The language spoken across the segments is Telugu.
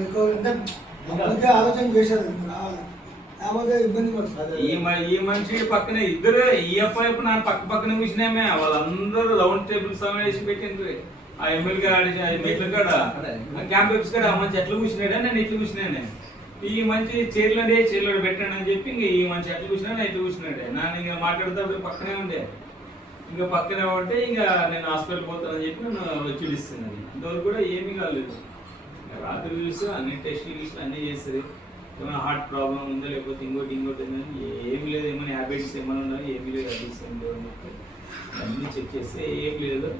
రికవరీ అంటే అందుకే ఆలోచన చేశారు రావాలి, లేకపోతే ఇబ్బంది పడుతుంది. ఈ మనిషి పక్కనే ఇద్దరు ఈ అబ్బాయి నా పక్క పక్కన కూర్చున్నామే, వాళ్ళందరూ రౌండ్ టేబుల్ సమావేశం పెట్టిండ్రు. ఆ ఎమ్మెల్యే కాడ మెట్ల కాడ క్యాంప్ ఆఫీస్ కాడ ఆ మంచి ఎట్లా కూర్చున్నాడా, నేను ఇట్లా కూర్చున్నాను. ఈ మంచి చైర్లో పెట్టాను అని చెప్పి ఇంక ఈ మంచి ఎట్లా కూర్చున్నాడు ఎట్లా కూర్చున్నాడే. నన్ను ఇంకా మాట్లాడుతూ పక్కనే ఉండే, ఇంకా పక్కనే ఉంటే ఇంకా నేను హాస్పిటల్ పోతానని చెప్పి నన్ను వచ్చి ఇస్తున్నాను. ఇంతవరకు కూడా ఏమీ కాలేదు. రాత్రి చూసి అన్ని టెస్టులు గీస్టులు అన్నీ చేస్తుంది. ఏమైనా హార్ట్ ప్రాబ్లం ఉందా లేకపోతే ఇంకోటి ఏమి లేదు, ఏమైనా హ్యాబిట్స్ ఏమైనా ఉన్నాయి ఏమీ లేదు, హ్యాబిట్స్ ఏమి లేవు అని చెప్పి అన్నీ చెక్ చేస్తే ఏం లేదు.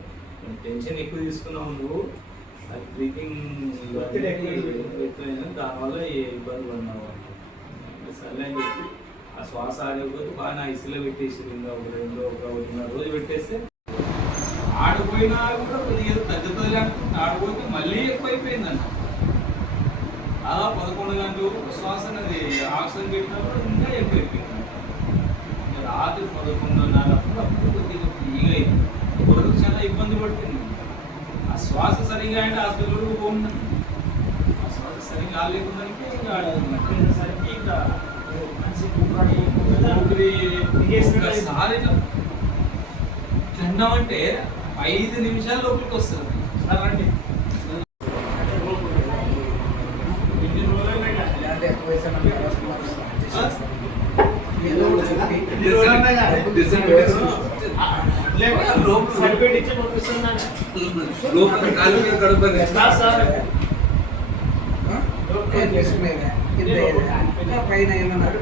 టెన్షన్ ఎక్కువ తీసుకున్నావు నువ్వు, అది బ్రీతింగ్ ఎక్కువైనా దానివల్ల ఏ ఇబ్బందులు ఉన్నావు సర్లే అని చెప్పి ఆ శ్వాస ఆడకపోతే బాగా నా ఇసులో పెట్టేసి ఇంకా ఒక 2-1.5 రోజు పెట్టేస్తే ఆడిపోయినా కూడా కొద్దిగా తగ్గుతుంది అంటుంది. ఆడిపోతే మళ్ళీ ఎక్కువైపోయిందంట. అలా 11 గంటలు శ్వాస అనేది ఆక్సిజన్ పెట్టినప్పుడు ఇంకా ఎక్కువైపోయింది. రాత్రి 11:30 అప్పుడు కొద్దిగా ఫ్రీగా అయింది. కొరకు చాలా ఇబ్బంది పడుతుంది. ఆ శ్వాస సరిగా అంటే హాస్పిటల్ పోయింది. ఆ శ్వాస సరిగా ఆలేకుందంటే ఇంకా సరికి ఇంకా ఒకసారి తిన్నామంటే 5 నిమిషాల లోపలికి వస్తుంది. రండి పైన ఏమన్నారు